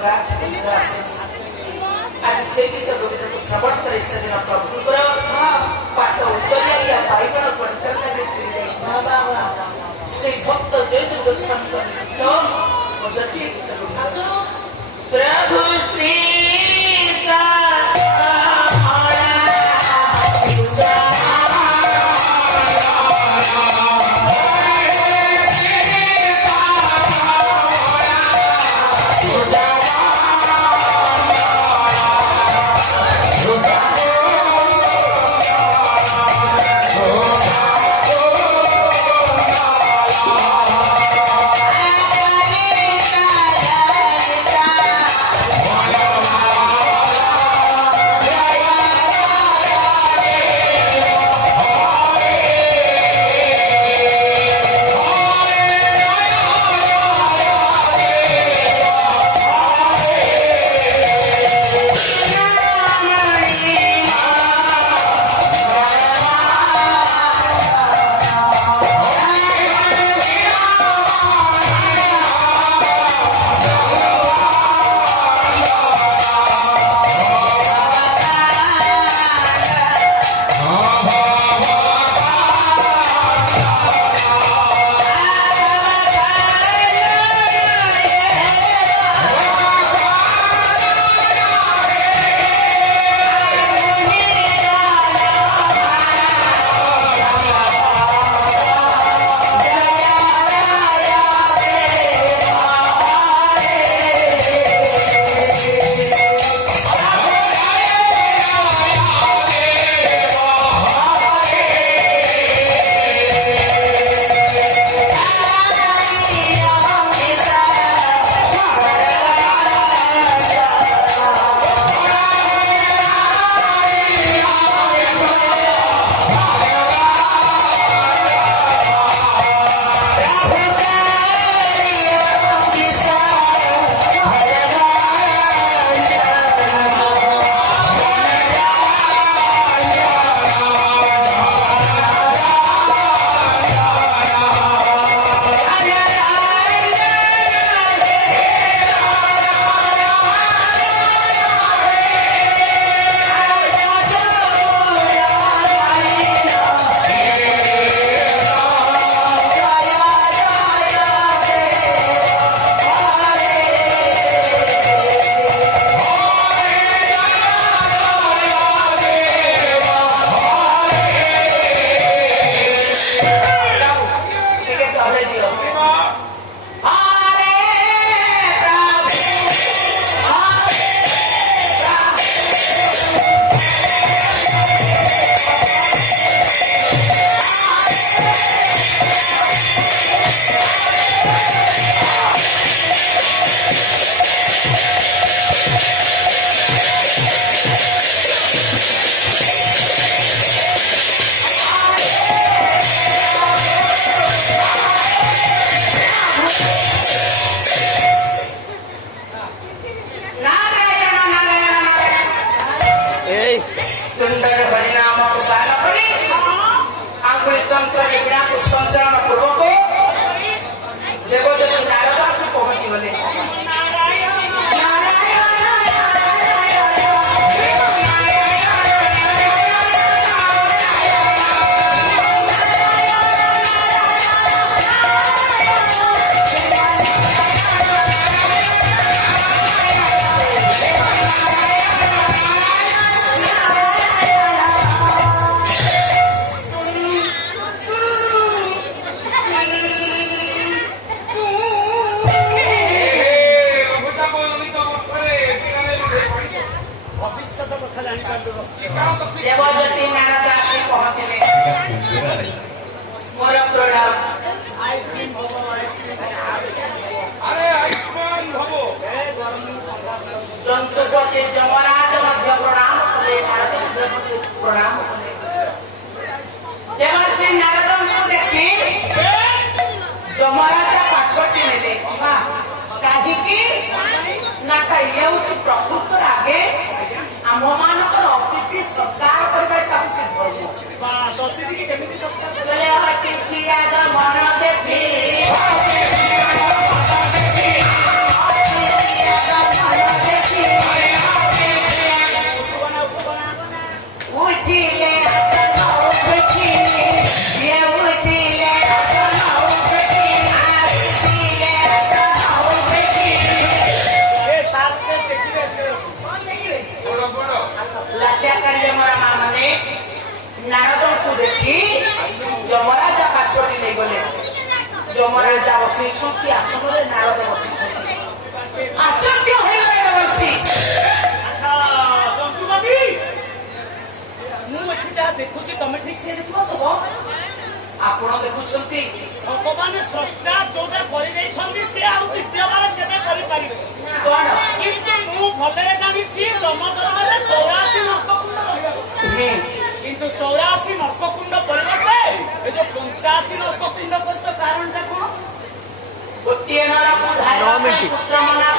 दुर्गा आज से गीत गोविंद को श्रवण कर दिन प्रभु पाठ उत्तरिया पाइबण से भक्त जय दुर्गा स्वामी प्रभु श्री देवज्योति नारद आसी पहुंचले मोर प्रणाम आइसक्रीम भवो अरे आयुष्मान भवो जंतुपति जमराज मध्य प्रणाम कले नारद मध्य प्रणाम कले देवर्षि नारद को देखी जमराज पाछटी नेले काहे की नाटा ये होची प्रकृतर आगे आम मानकर अतिथि सत्कार करबे ताकि बोलबो बा सतिथि की केमिति सत्कार करे आबा की किया द मन देखी गले यमराजा बसई आसन में नारद बसई आश्चर्य हो गए बंशी। अच्छा जंतु बाबी मुझे जहाँ देखुची तुम ठीक से देखो आपण देखुछंती भगवान स्रष्टा जोटा कर से आउ द्वितीय बार केबे करि परिबे कोन किंतु मु भले जानि छी जमदर में 84 नरककुंड रहिबो किंतु 84 नरककुंड परिवर्ते ए जो 85 नरककुंड करछ कारणटा कोन गोटिए नरक धारण पुत्र मना